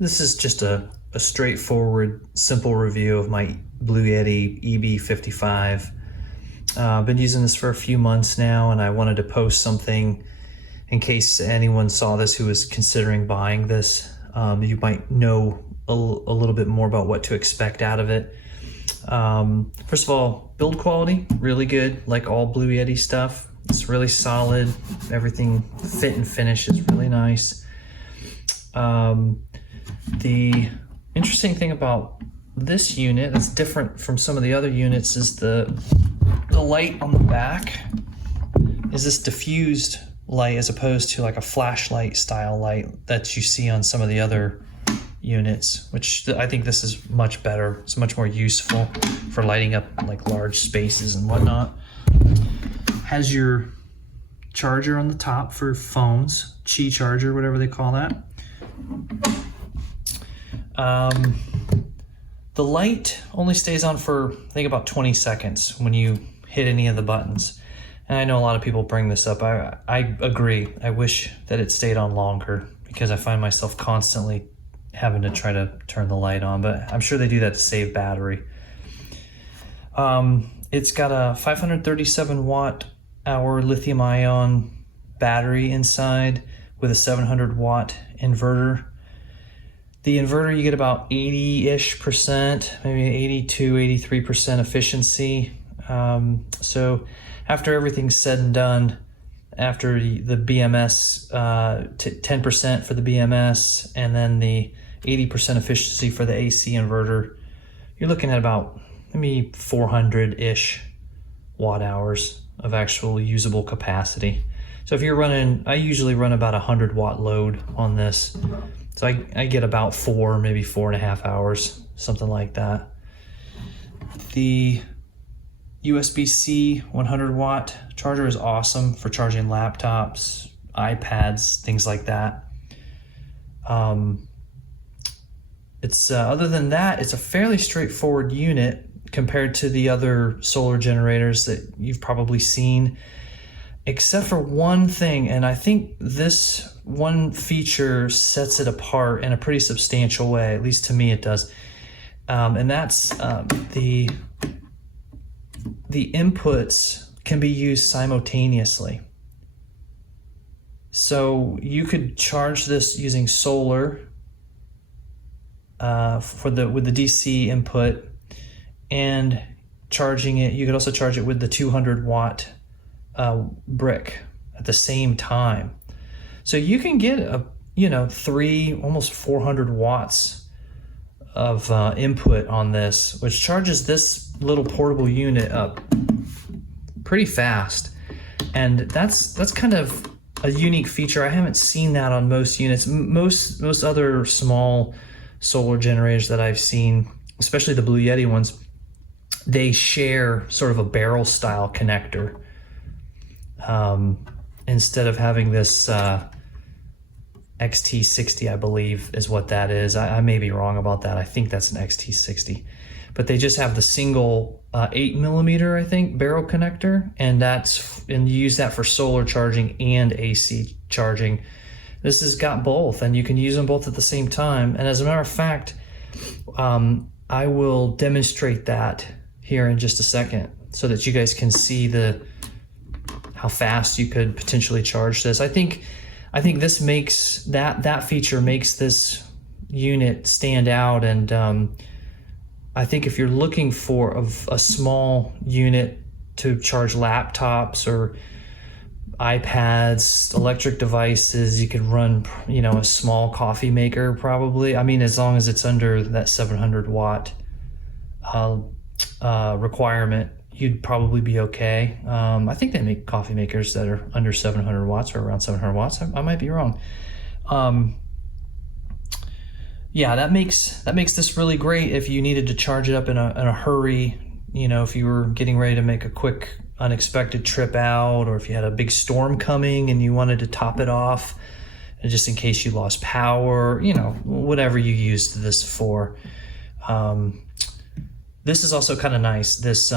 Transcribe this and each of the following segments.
This is just a straightforward, simple review of my Bluetti EB55. I've been using this for a few months now, and I wanted to post something in case anyone saw this who was considering buying this. You might know a little bit more about what to expect out of it. First of all, build quality, really good, like all Bluetti stuff. It's really solid. Everything fit and finish is really nice. The interesting thing about this unit that's different from some of the other units is the light on the back is this diffused light as opposed to like a flashlight style light that you see on some of the other units, which I think this is much better. It's much more useful for lighting up like large spaces and whatnot. Has your charger on the top for phones, Qi charger, whatever they call that. The light only stays on for, I think, about 20 seconds when you hit any of the buttons. And I know a lot of people bring this up. I agree. I wish that it stayed on longer because I find myself constantly having to try to turn the light on, but I'm sure they do that to save battery. It's got a 537 watt hour lithium ion battery inside with a 700 watt inverter. The inverter, you get about 80-ish%, maybe 82, 83% efficiency. So after everything's said and done, after the BMS, 10% for the BMS, and then the 80% efficiency for the AC inverter, you're looking at about maybe 400-ish watt hours of actual usable capacity. So if you're running, I usually run about 100 watt load on this. So I get about maybe 4.5 hours, something like that. The USB-C 100 watt charger is awesome for charging laptops, iPads, things like that. Other than that, it's a fairly straightforward unit compared to the other solar generators that you've probably seen, except for one thing, and I think this one feature sets it apart in a pretty substantial way, at least to me it does. And that's the inputs can be used simultaneously. So you could charge this using solar with the DC input, and charging it, you could also charge it with the 200 watt brick at the same time. So you can get almost 400 watts of input on this, which charges this little portable unit up pretty fast. And that's kind of a unique feature. I haven't seen that on most units. Most other small solar generators that I've seen, especially the Bluetti ones, they share sort of a barrel style connector. Instead of having this XT60, I believe is what that is. I may be wrong about that. I think that's an XT60, but they just have the single 8mm, I think, barrel connector, and you use that for solar charging and AC charging. This has got both, and you can use them both at the same time. And as a matter of fact, I will demonstrate that here in just a second so that you guys can see how fast you could potentially charge this. I think this makes that feature makes this unit stand out, and I think if you're looking for a small unit to charge laptops or iPads, electric devices, you could run a small coffee maker probably. I mean, as long as it's under that 700 watt requirement, you'd probably be okay. I think they make coffee makers that are under 700 watts or around 700 watts. I might be wrong. Yeah, that makes this really great if you needed to charge it up in a hurry. If you were getting ready to make a quick unexpected trip out, or if you had a big storm coming and you wanted to top it off, just in case you lost power, whatever you used this for. This is also kind of nice. This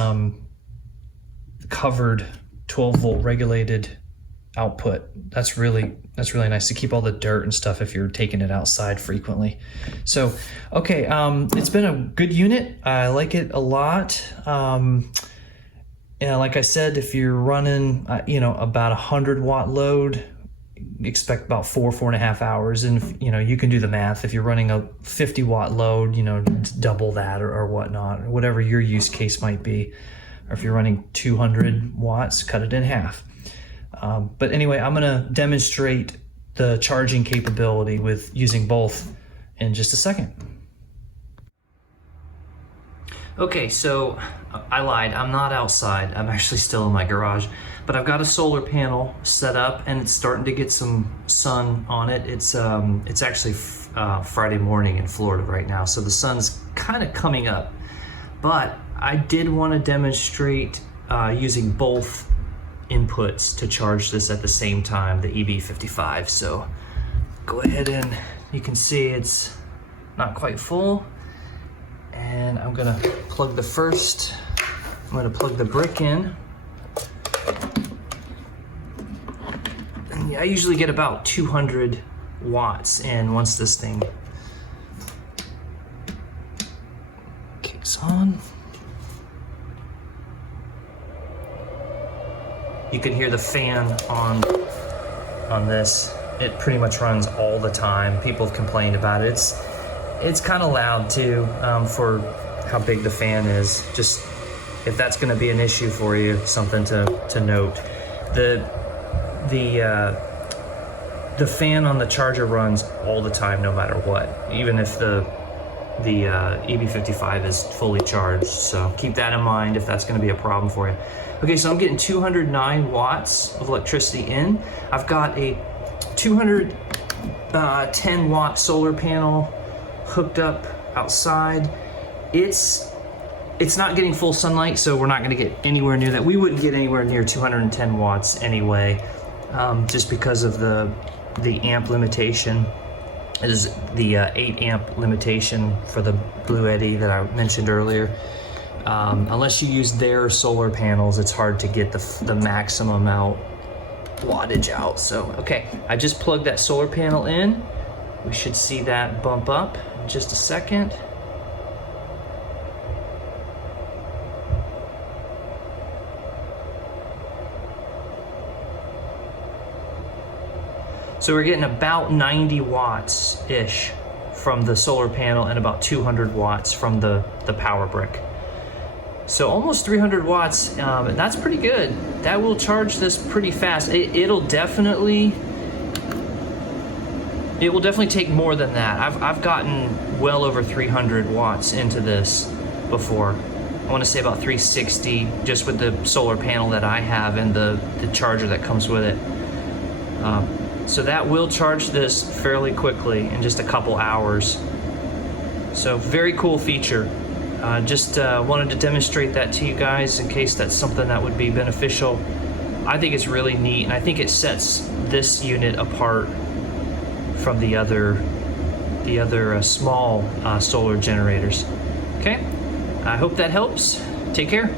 covered 12 volt regulated output. That's really nice to keep all the dirt and stuff if you're taking it outside frequently. So, okay, it's been a good unit. I like it a lot. Yeah, like I said, if you're running, about 100-watt load, expect about 4.5 hours. And you can do the math. If you're running a 50-watt load, double that or whatnot, or whatever your use case might be. Or if you're running 200 watts, cut it in half. But anyway, I'm going to demonstrate the charging capability with using both in just a second. Okay, so I lied. I'm not outside. I'm actually still in my garage. But I've got a solar panel set up, and it's starting to get some sun on it. It's actually Friday morning in Florida right now, so the sun's kind of coming up. But I did want to demonstrate using both inputs to charge this at the same time, the EB55. So go ahead, and you can see it's not quite full. And I'm gonna plug the brick in. And I usually get about 200 watts in once this thing kicks on. You can hear the fan on this. It pretty much runs all the time. People have complained about it. It's kind of loud too, for how big the fan is. Just if that's going to be an issue for you, something to note. The fan on the charger runs all the time, no matter what, even if the EB55 is fully charged. So keep that in mind if that's going to be a problem for you. Okay, so I'm getting 209 watts of electricity in. I've got a 210 watt solar panel hooked up outside. It's not getting full sunlight, so we're not going to get anywhere near that. We wouldn't get anywhere near 210 watts anyway, just because of the amp limitation. Is the 8 amp limitation for the Bluetti that I mentioned earlier. Unless you use their solar panels, it's hard to get the maximum wattage out. So, okay, I just plugged that solar panel in. We should see that bump up in just a second. So we're getting about 90 watts-ish from the solar panel and about 200 watts from the power brick. So almost 300 watts, and that's pretty good. That will charge this pretty fast. It will definitely take more than that. I've gotten well over 300 watts into this before. I want to say about 360 just with the solar panel that I have and the charger that comes with it. So that will charge this fairly quickly in just a couple hours. So very cool feature. Just wanted to demonstrate that to you guys in case that's something that would be beneficial. I think it's really neat, and I think it sets this unit apart from the other small solar generators. Okay, I hope that helps. Take care.